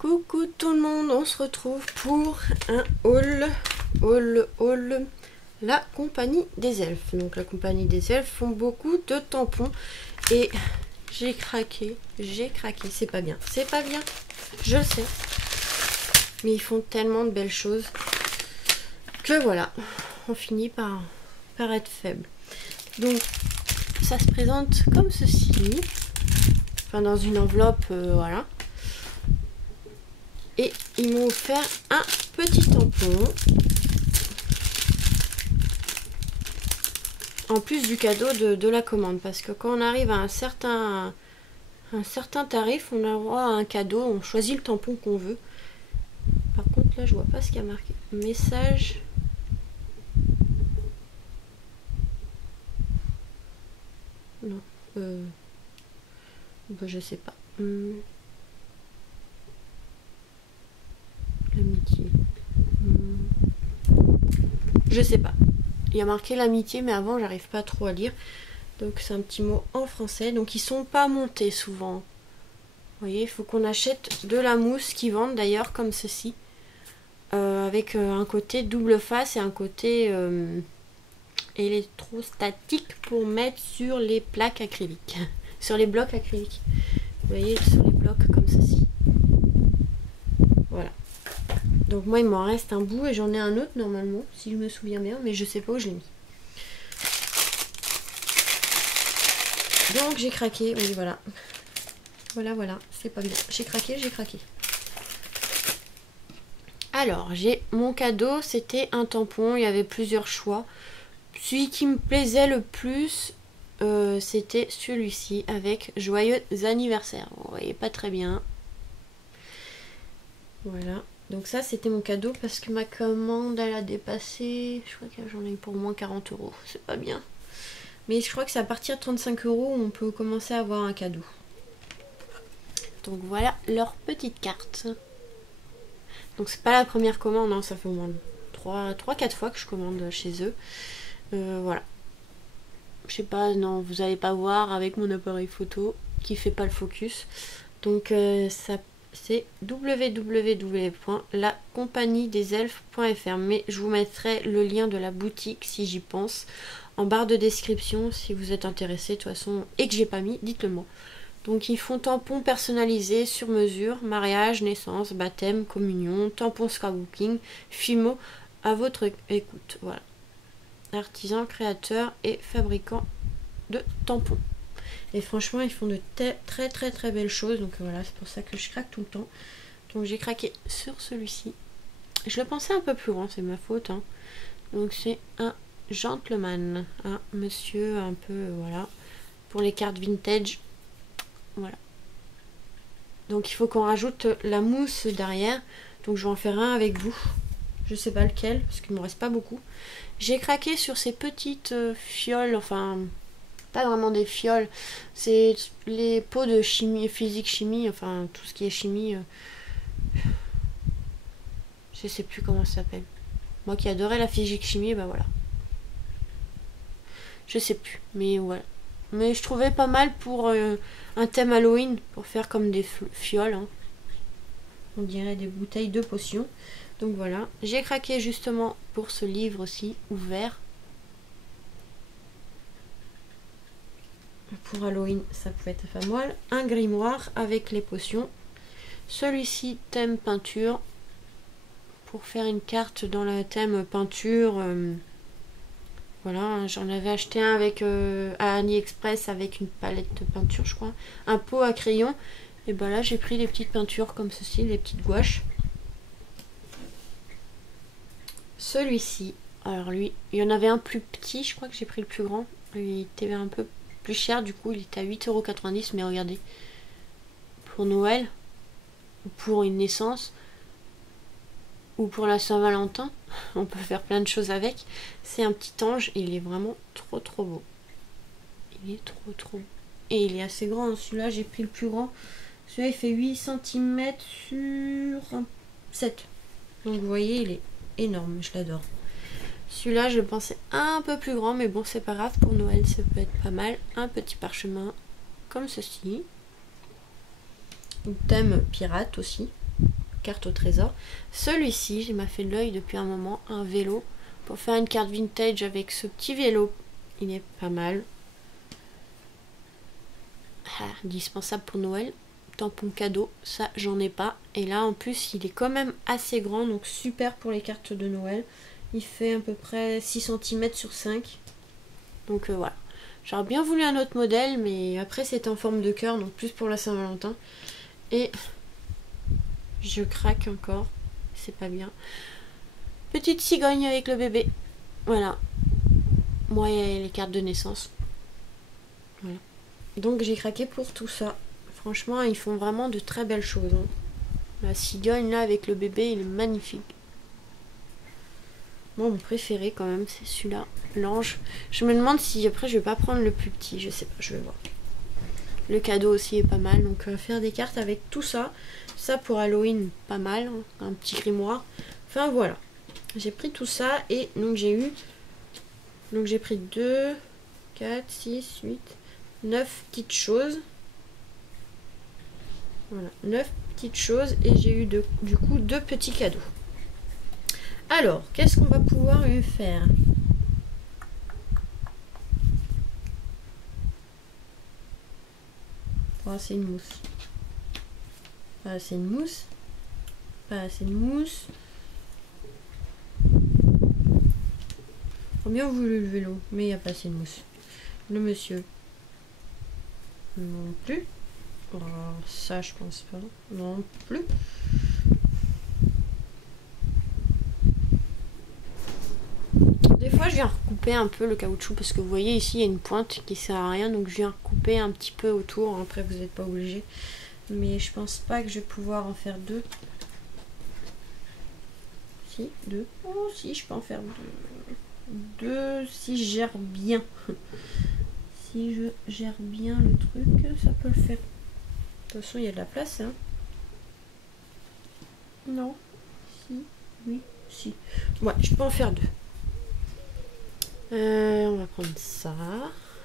Coucou tout le monde, on se retrouve pour un haul, la compagnie des elfes. Donc la compagnie des elfes font beaucoup de tampons et j'ai craqué, c'est pas bien, je le sais. Mais ils font tellement de belles choses que voilà, on finit par être faible. Donc ça se présente comme ceci, enfin dans une enveloppe, voilà. Et ils m'ont offert un petit tampon. En plus du cadeau de la commande. Parce que quand on arrive à un certain tarif, on a droit à un cadeau. On choisit le tampon qu'on veut. Par contre, là, je vois pas ce qu'il y a marqué. Message. Non. Bah, je sais pas. L'amitié. Je sais pas. Il y a marqué l'amitié, mais avant, j'arrive pas trop à lire. Donc, c'est un petit mot en français. Donc, ils sont pas montés souvent. Vous voyez, il faut qu'on achète de la mousse qu'ils vendent d'ailleurs, comme ceci. Avec un côté double face et un côté électrostatique pour mettre sur les plaques acryliques. Sur les blocs acryliques. Vous voyez, sur les blocs comme ceci. Voilà. Donc moi il m'en reste un bout et j'en ai un autre normalement, si je me souviens bien, mais je sais pas où je l'ai mis. Donc j'ai craqué, oui voilà. Voilà, c'est pas bien. J'ai craqué. Alors, j'ai mon cadeau, c'était un tampon, il y avait plusieurs choix. Celui qui me plaisait le plus, c'était celui-ci avec joyeux anniversaire. Vous voyez pas très bien. Voilà. Donc ça, c'était mon cadeau parce que ma commande, elle a dépassé... Je crois que j'en ai eu pour moins 40 €. C'est pas bien. Mais je crois que c'est à partir de 35 € où on peut commencer à avoir un cadeau. Donc voilà leur petite carte. Donc c'est pas la première commande, hein, ça fait au moins 3-4 fois que je commande chez eux. Voilà. Je sais pas, non, vous allez pas voir avec mon appareil photo qui fait pas le focus. Donc ça... c'est www.lacompagniedeselfes.fr, mais je vous mettrai le lien de la boutique si j'y pense en barre de description si vous êtes intéressé de toute façon et que j'ai pas mis, dites-le moi. Donc ils font tampons personnalisés sur mesure, mariage, naissance, baptême, communion, tampons scrapbooking, Fimo à votre écoute. Voilà. Artisan, créateur et fabricant de tampons. Et franchement, ils font de très belles choses. Donc voilà, c'est pour ça que je craque tout le temps. Donc j'ai craqué sur celui-ci. Je le pensais un peu plus grand, c'est ma faute. Hein. Donc c'est un gentleman. Un monsieur un peu, voilà. Pour les cartes vintage. Voilà. Donc il faut qu'on rajoute la mousse derrière. Donc je vais en faire un avec vous. Je sais pas lequel, parce qu'il ne me reste pas beaucoup. J'ai craqué sur ces petites fioles, enfin... pas vraiment des fioles, c'est les pots de chimie, physique chimie, enfin tout ce qui est chimie, je sais plus comment ça s'appelle. Moi qui adorais la physique chimie, bah voilà. Je sais plus, mais voilà. Mais je trouvais pas mal pour un thème Halloween, pour faire comme des fioles. Hein. On dirait des bouteilles de potions. Donc voilà, j'ai craqué justement pour ce livre aussi, ouvert. Pour Halloween, ça pouvait être pas mal. Un grimoire avec les potions. Celui-ci, thème peinture. Pour faire une carte dans le thème peinture. Voilà, j'en avais acheté un avec à AliExpress avec une palette de peinture, je crois. Un pot à crayon. Et ben là, j'ai pris les petites peintures comme ceci, les petites gouaches. Celui-ci, alors lui, il y en avait un plus petit, je crois que j'ai pris le plus grand. Il était un peu plus cher, du coup il était à 8,90 €, mais regardez, pour Noël, ou pour une naissance, ou pour la Saint-Valentin, on peut faire plein de choses avec. C'est un petit ange, et il est vraiment trop beau. Il est trop beau. Et il est assez grand, celui-là j'ai pris le plus grand. Celui-là il fait 8 cm sur 7. Donc vous voyez, il est énorme, je l'adore. Celui-là, je le pensais un peu plus grand, mais bon, c'est pas grave. Pour Noël, ça peut être pas mal. Un petit parchemin comme ceci. Un thème pirate aussi. cartes au trésor. Celui-ci, il m'a fait de l'œil depuis un moment, un vélo. Pour faire une carte vintage avec ce petit vélo, il est pas mal. Ah, indispensable pour Noël. Tampon cadeau, ça j'en ai pas. Et là en plus il est quand même assez grand, donc super pour les cartes de Noël. Il fait à peu près 6 cm sur 5. Donc voilà. J'aurais bien voulu un autre modèle, mais après c'est en forme de cœur, donc plus pour la Saint-Valentin. Et je craque encore, c'est pas bien. Petite cigogne avec le bébé. Voilà. Moi et les cartes de naissance. Voilà. Donc j'ai craqué pour tout ça. Franchement, ils font vraiment de très belles choses. Hein. La cigogne là avec le bébé, il est magnifique. Moi, mon préféré quand même, c'est celui-là, l'ange. Je me demande si après je vais pas prendre le plus petit, je sais pas, je vais voir. Le cadeau aussi est pas mal, donc faire des cartes avec tout ça. Ça pour Halloween, pas mal, hein. Un petit grimoire. Enfin voilà, j'ai pris tout ça et donc j'ai pris 2, 4, 6, 8, 9 petites choses. Voilà, 9 petites choses et j'ai eu du coup 2 petits cadeaux. Alors, qu'est-ce qu'on va pouvoir lui faire? Pas assez de mousse. Pas assez de mousse. Pas assez de mousse. J'ai bien voulu le vélo, mais il n'y a pas assez de mousse. Le monsieur. Non plus. Oh, ça, je pense pas. Non plus. Des fois, je viens recouper un peu le caoutchouc parce que vous voyez ici, il y a une pointe qui sert à rien. Donc, je viens recouper un petit peu autour. Après, vous n'êtes pas obligé. Mais je pense pas que je vais pouvoir en faire 2. Si, 2. Oh, si, je peux en faire 2 si je gère bien. Si je gère bien le truc, ça peut le faire. De toute façon, il y a de la place, hein. Non. Si. Oui. Si. Ouais, je peux en faire 2. On va prendre ça.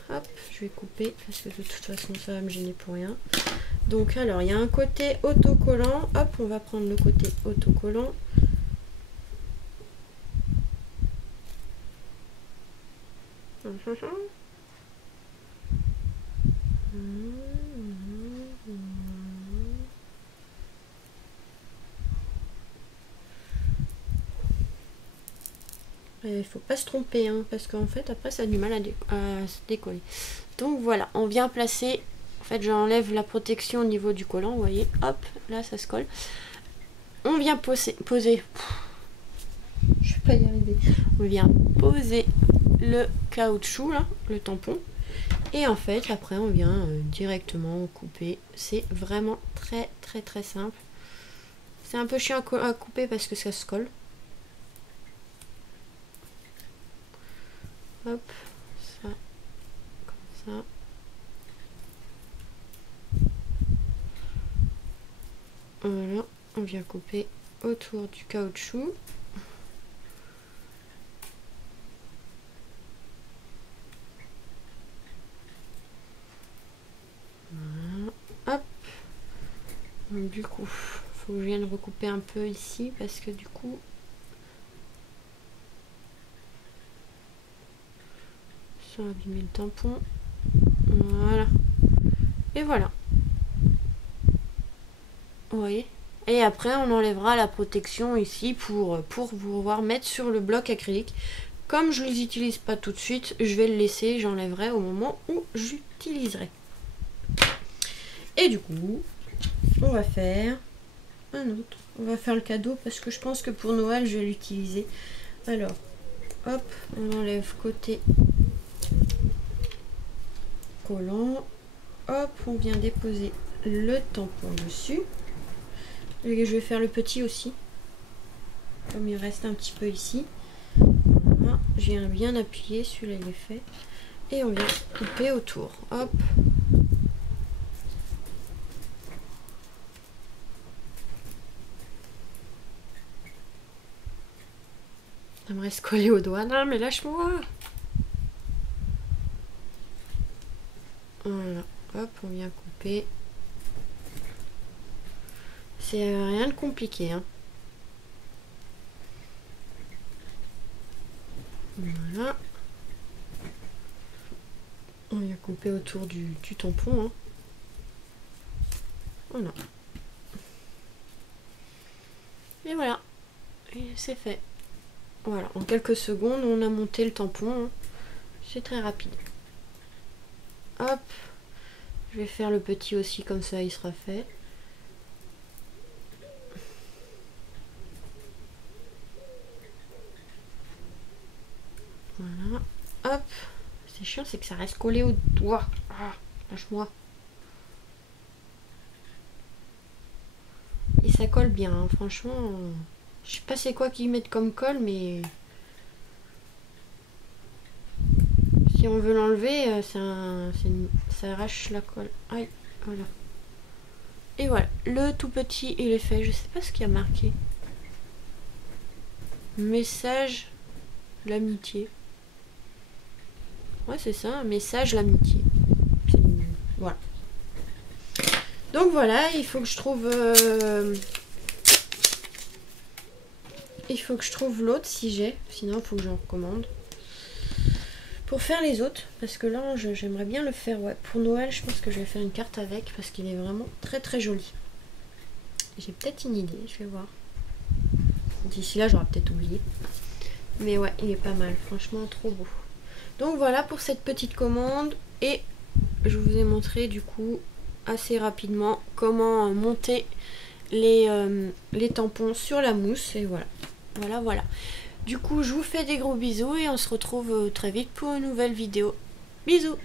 Hop, je vais couper parce que de toute façon, ça va me gêner pour rien. Donc, alors, il y a un côté autocollant. Hop, on va prendre le côté autocollant. Il faut pas se tromper, hein, parce qu'en fait, après, ça a du mal à se décoller. Donc voilà, on vient placer. En fait, j'enlève la protection au niveau du collant, vous voyez. Hop, là, ça se colle. On vient poser. Je vais pas y arriver. On vient poser le caoutchouc, là, le tampon. Et en fait, après, on vient directement couper. C'est vraiment très, très, très simple. C'est un peu chiant à couper parce que ça se colle. Hop, ça, comme ça. Voilà, on vient couper autour du caoutchouc. Voilà, hop. Donc du coup, faut que je vienne recouper un peu ici parce que du coup, ça a abîmé le tampon. Voilà. Et voilà. Vous voyez? Et après, on enlèvera la protection ici pour pouvoir mettre sur le bloc acrylique. Comme je ne les utilise pas tout de suite, je vais le laisser, j'enlèverai au moment où j'utiliserai. Et du coup, on va faire un autre. On va faire le cadeau parce que je pense que pour Noël, je vais l'utiliser. Alors, hop, on enlève côté collant. Hop, on vient déposer le tampon dessus. Et je vais faire le petit aussi. Comme il reste un petit peu ici. Voilà, je viens bien appuyer, celui-là il est fait. Et on vient couper autour. Hop. Ça me reste collé au doigt. Non mais lâche-moi. Voilà. Hop, on vient couper. C'est rien de compliqué, hein. Voilà. On vient couper autour du tampon, hein. Voilà. Et voilà. Et c'est fait. Voilà, en quelques secondes, on a monté le tampon, hein. C'est très rapide. Hop. Je vais faire le petit aussi, comme ça il sera fait. Voilà. Hop. C'est chiant, c'est que ça reste collé au doigt. Ah, lâche-moi. Et ça colle bien, hein, franchement. Je sais pas c'est quoi qu'ils mettent comme colle, mais si on veut l'enlever, ça arrache la colle. Aïe, voilà. Et voilà, le tout petit il est fait. Je sais pas ce qu'il y a marqué. Message l'amitié. Ouais, c'est ça, un message l'amitié. Voilà. Donc voilà, il faut que je trouve l'autre si j'ai. Sinon, il faut que j'en recommande. Pour faire les autres, parce que là, j'aimerais bien le faire. Ouais, pour Noël, je pense que je vais faire une carte avec, parce qu'il est vraiment très très joli. J'ai peut-être une idée, je vais voir. D'ici là, j'aurais peut-être oublié. Mais ouais, il est pas mal, franchement, trop beau. Donc voilà pour cette petite commande. Et je vous ai montré du coup assez rapidement comment monter les tampons sur la mousse. Et voilà. Voilà. Du coup, je vous fais des gros bisous et on se retrouve très vite pour une nouvelle vidéo. Bisous!